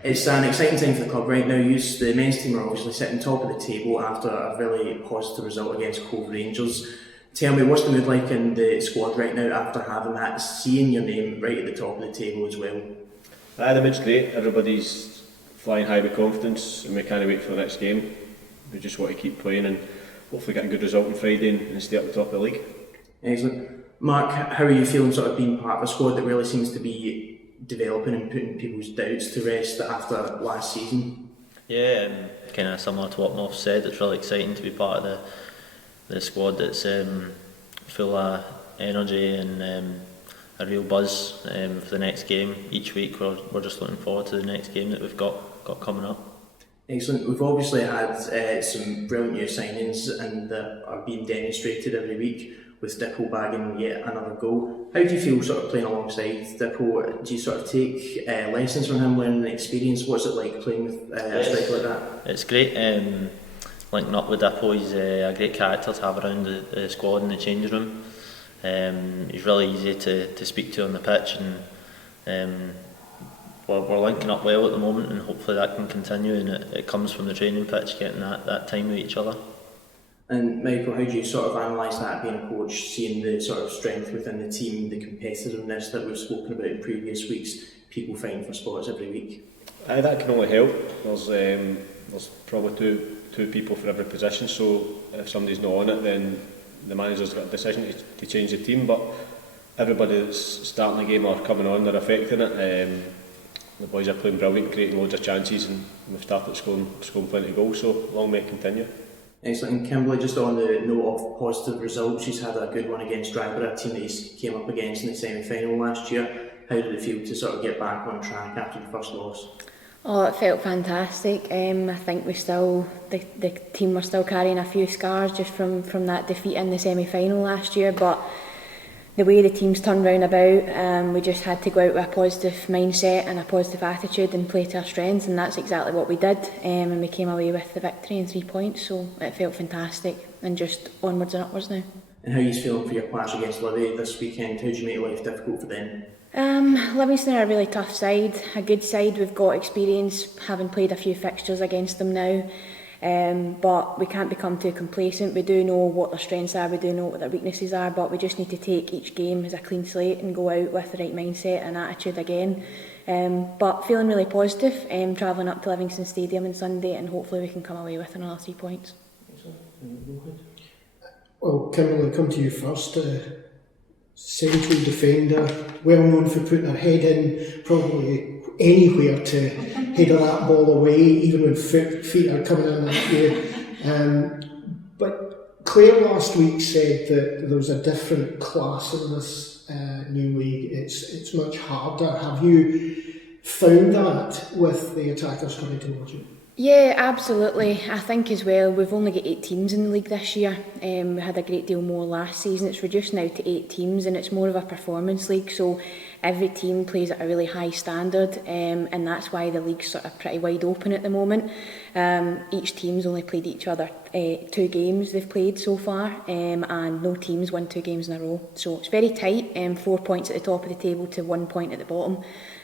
It's an exciting time for the club right now. The men's team are obviously sitting top of the table after a really positive result against Cove Rangers. Tell me, what's the mood like in the squad right now after having that, seeing your name right at the top of the table as well? The mood's great. Everybody's flying high with confidence and we can't wait for the next game. We just want to keep playing and hopefully get a good result on Friday and stay at the top of the league. Excellent. Mark, how are you feeling sort of being part of a squad that really seems to be developing and putting people's doubts to rest after last season? Yeah, kind of similar to what Moff said, it's really exciting to be part of the squad that's full of energy and a real buzz for the next game. Each week we're just looking forward to the next game that we've got coming up. Excellent. We've obviously had some brilliant new signings and that are being demonstrated every week, with Dippo bagging yet another goal. How do you feel sort of playing alongside Dippo? Do you sort of take lessons from him, learning the experience? What's it like playing with a striker like that? It's great. Linking up with Dippo, he's a great character to have around the squad in the changing room. He's really easy to speak to on the pitch, and we're linking up well at the moment, and hopefully that can continue, and it comes from the training pitch, getting that time with each other. And Michael, how do you sort of analyse that being a coach, seeing the sort of strength within the team, the competitiveness that we've spoken about in previous weeks, people fighting for spots every week? That can only help. There's probably two people for every position, so if somebody's not on it, then the manager's got a decision to change the team, but everybody that's starting the game or coming on, they're affecting it. The boys are playing brilliant, creating loads of chances, and we've started scoring plenty of goals, so long may it continue. Excellent. And Kimberley, just on the note of positive results, she's had a good one against Dragba, a team that he came up against in the semi-final last year. How did it feel to sort of get back on track after the first loss? Oh, it felt fantastic. I think the team were still carrying a few scars just from that defeat in the semi-final last year, but the way the team's turned round about, we just had to go out with a positive mindset and a positive attitude and play to our strengths, and that's exactly what we did, and we came away with the victory and 3 points, so it felt fantastic, and just onwards and upwards now. And how are you feeling for your clash against Livy this weekend? How do you make life difficult for them? Livingston are a really tough side, a good side. We've got experience having played a few fixtures against them now. But we can't become too complacent. We do know what their strengths are, we do know what their weaknesses are, but we just need to take each game as a clean slate and go out with the right mindset and attitude again. But feeling really positive, travelling up to Livingston Stadium on Sunday, and hopefully we can come away with another 3 points. Well, Kimberley, come to you first. Central defender, well known for putting her head in probably anywhere to header that ball away, even when feet are coming in that way. But Claire last week said that there was a different class in this new league. It's much harder. Have you found that with the attackers coming towards you? Yeah, absolutely. I think as well, we've only got 8 teams in the league this year. We had a great deal more last season. It's reduced now to 8 teams, and it's more of a performance league, so every team plays at a really high standard, and that's why the league's sort of pretty wide open at the moment. Each team's only played each other 2 games they've played so far, and no teams won 2 games in a row. So it's very tight, 4 points at the top of the table to 1 point at the bottom.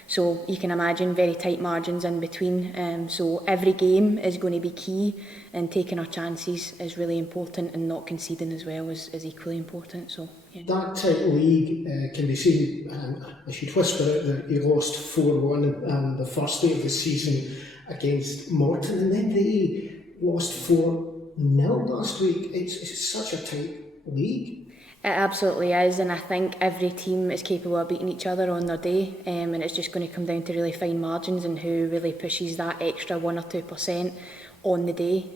So you can imagine very tight margins in between. So every game is going to be key, and taking our chances is really important, and not conceding as well is equally important. So yeah. That tight league can be seen, I should whisper out that you lost 4-1 the first day of the season against Morton, and then they lost 4-0 last week. It's such a tight league. It absolutely is, and I think every team is capable of beating each other on their day, and it's just going to come down to really fine margins and who really pushes that extra 1 or 2% on the day.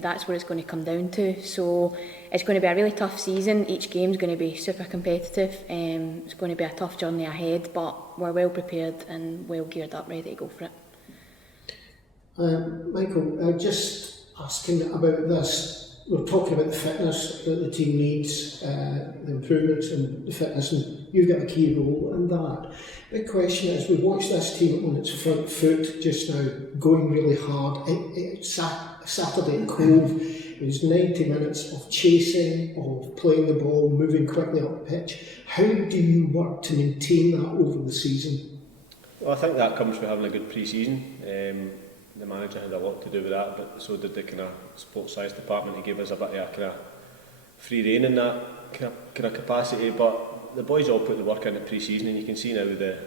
That's what it's going to come down to. So it's going to be a really tough season. Each game is going to be super competitive. It's going to be a tough journey ahead, but we're well prepared and well geared up, ready to go for it. Michael, just asking about this. We're talking about the fitness that the team needs, the improvements in the fitness, and you've got a key role in that. Big question is, we watched this team on its front foot just now, going really hard. Saturday at Cove, it was 90 minutes of chasing, of playing the ball, moving quickly up the pitch. How do you work to maintain that over the season? Well, I think that comes from having a good pre-season. The manager had a lot to do with that, but so did the kind of sports science department. He gave us a bit of kind of free rein in that kind of capacity. But the boys all put the work into pre-season, and you can see now the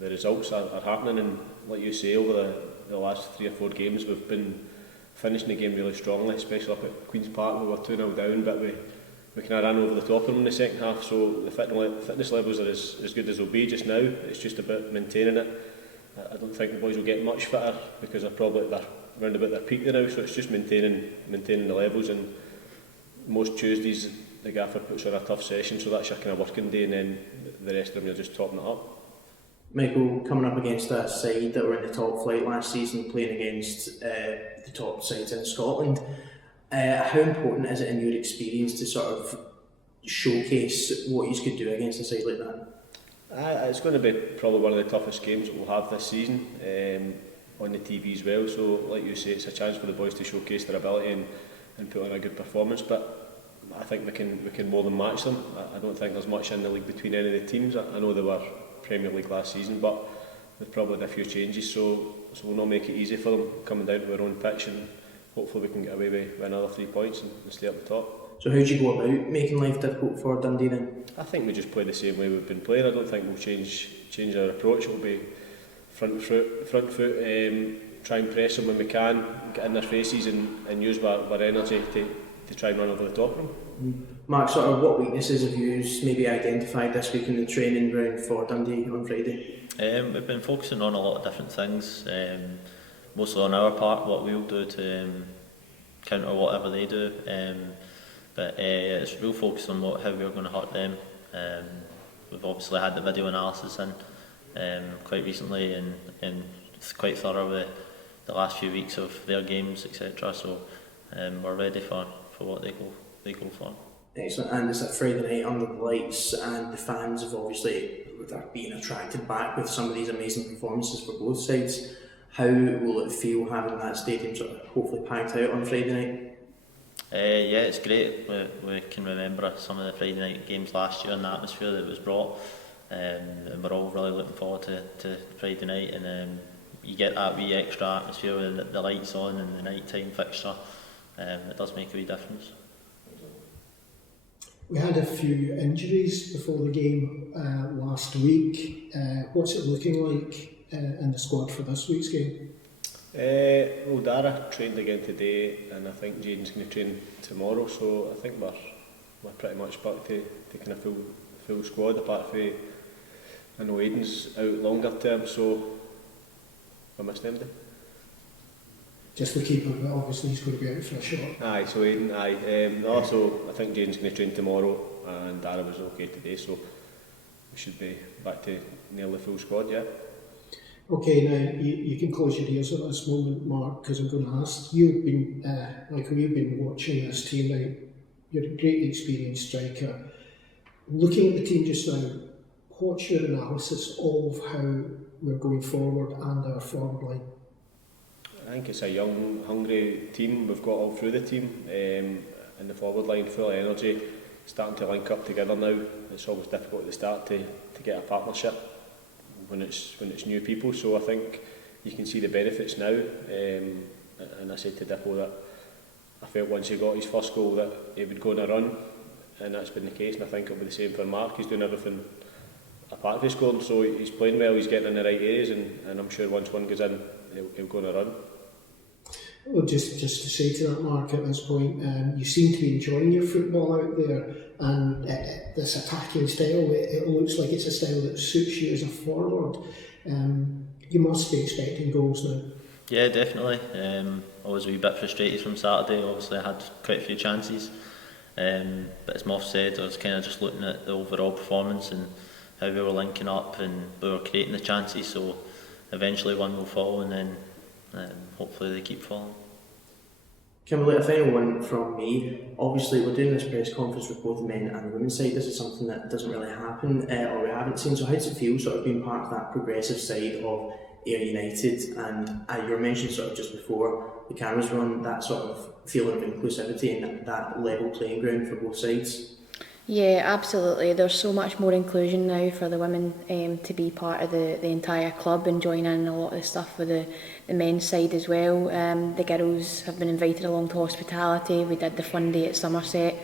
results are happening. And like you say, over the last 3 or 4 games, we've been finishing the game really strongly, especially up at Queen's Park. We were 2-0 down, but we kind of ran over the top of them in the second half. So the fitness levels are as good as they'll be just now. It's just about maintaining it. I don't think the boys will get much fitter because they're probably round about their peak now. So it's just maintaining the levels. And most Tuesdays the gaffer puts on a tough session, so that's your kind of working day, and then the rest of them you're just topping it up. Michael, coming up against a side that were in the top flight last season, playing against the top sides in Scotland, how important is it in your experience to sort of showcase what you could do against a side like that? It's going to be probably one of the toughest games that we'll have this season, on the TV as well. So, like you say, it's a chance for the boys to showcase their ability and put on a good performance. But I think we can more than match them. I don't think there's much in the league between any of the teams. I know they were Premier League last season, but there's probably a few changes. So we'll not make it easy for them coming down to our own pitch, and hopefully we can get away with another 3 points and stay at the top. So how do you go about making life difficult for Dundee then? I think we just play the same way we've been playing. I don't think we'll change our approach. It'll be front foot, try and press them when we can, get in their faces and use our energy to try and run over the top of them. Mark, sort of what weaknesses have you maybe identified this week in the training ground for Dundee on Friday? We've been focusing on a lot of different things, mostly on our part, what we'll do to counter whatever they do. But it's real focus on how we're going to hurt them. We've obviously had the video analysis in quite recently, and it's quite thorough with the last few weeks of their games, etc. So we're ready for what they go for. Excellent. And it's a Friday night under the lights, and the fans have obviously they're being attracted back with some of these amazing performances for both sides. How will it feel having that stadium sort of hopefully packed out on Friday night? Yeah, it's great. We can remember some of the Friday night games last year and the atmosphere that was brought, and we're all really looking forward to Friday night, and you get that wee extra atmosphere with the lights on and the night time fixture. It does make a wee difference. We had a few injuries before the game last week. What's it looking like in the squad for this week's game? Well, Dara trained again today, and I think Jayden's going to train tomorrow. So I think we're pretty much back to kind of full squad. Apart from, I know Aiden's out longer term, so I missed anybody. Just the keeper, but obviously he's going to be out for a shot. Aye, so Aiden, so I think Jayden's going to train tomorrow, and Dara was okay today, so we should be back to nearly full squad, yeah. Okay, now you can close your ears at this moment, Mark, because I'm going to ask. You've been, Michael, you've been watching this team now. You're a great experienced striker. Looking at the team just now, what's your analysis of how we're going forward and our forward line? I think it's a young, hungry team. We've got all through the team, in the forward line, full of energy, starting to link up together now. It's always difficult at the start to get a partnership when it's new people, so I think you can see the benefits now, and I said to Dippo that I felt once he got his first goal that he would go on a run, and that's been the case, and I think it'll be the same for Mark. He's doing everything apart from scoring, so he's playing well, he's getting in the right areas, and I'm sure once one goes in, he'll go on a run. Well, just to say to that, Mark, at this point, you seem to be enjoying your football out there, and this attacking style, it looks like it's a style that suits you as a forward. You must be expecting goals now. Yeah, definitely. I was a wee bit frustrated from Saturday. Obviously, I had quite a few chances, but as Moff said, I was kind of just looking at the overall performance and how we were linking up and we were creating the chances. So eventually, one will fall, and then hopefully they keep falling. Kimberley, a final one from me. Obviously, we're doing this press conference with both the men and the women's side. This is something that doesn't really happen, or we haven't seen. So how does it feel sort of being part of that progressive side of Ayr United? And you were mentioning sort of just before the cameras were on, that sort of feeling of inclusivity and that level playing ground for both sides. Yeah, absolutely. There's so much more inclusion now for the women to be part of the entire club and join in a lot of the stuff with the men's side as well. The girls have been invited along to hospitality. We did the fun day at Somerset.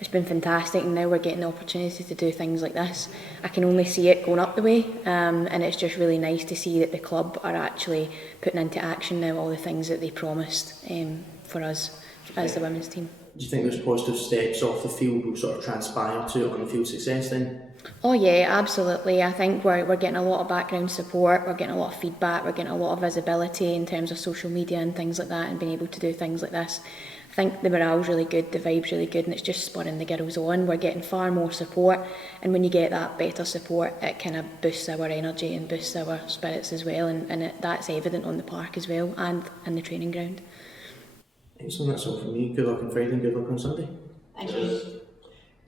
It's been fantastic, and now we're getting the opportunity to do things like this. I can only see it going up the way, and it's just really nice to see that the club are actually putting into action now all the things that they promised for us as the women's team. Do you think those positive steps off the field will sort of transpire to on the field success then? Oh yeah, absolutely. I think we're getting a lot of background support, we're getting a lot of feedback, we're getting a lot of visibility in terms of social media and things like that, and being able to do things like this. I think the morale's really good, the vibe's really good, and it's just spurring the girls on. We're getting far more support, and when you get that better support, it kind of boosts our energy and boosts our spirits as well, and that's evident on the park as well, and in the training ground. Excellent, that's all from me. Good luck on Friday and good luck on Sunday. Thank you.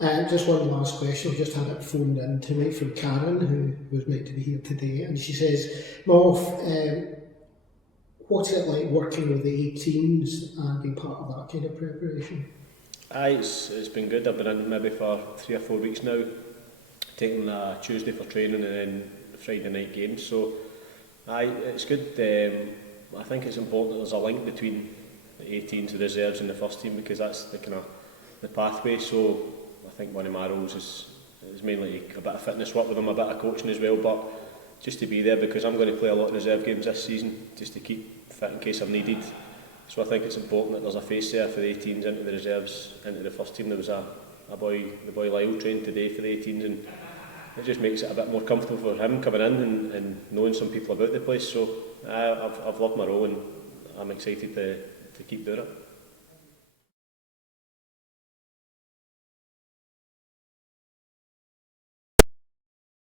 Just one last question. We just had it phoned in tonight from Karen, who was meant to be here today, and she says, Moff, what's it like working with the 18s and being part of that kind of preparation? It's been good. I've been in maybe for 3 or 4 weeks now, taking a Tuesday for training and then Friday night games. So it's good. I think it's important that there's a link between the 18s, the reserves and the first team, because that's the kind of the pathway. So I think one of my roles is mainly a bit of fitness work with them, a bit of coaching as well, but just to be there because I'm going to play a lot of reserve games this season, just to keep fit in case I'm needed. So I think it's important that there's a face there for the 18s into the reserves, into the first team. There was the boy Lyle trained today for the 18s, and it just makes it a bit more comfortable for him coming in and knowing some people about the place. So I've loved my role and I'm excited to keep doing it.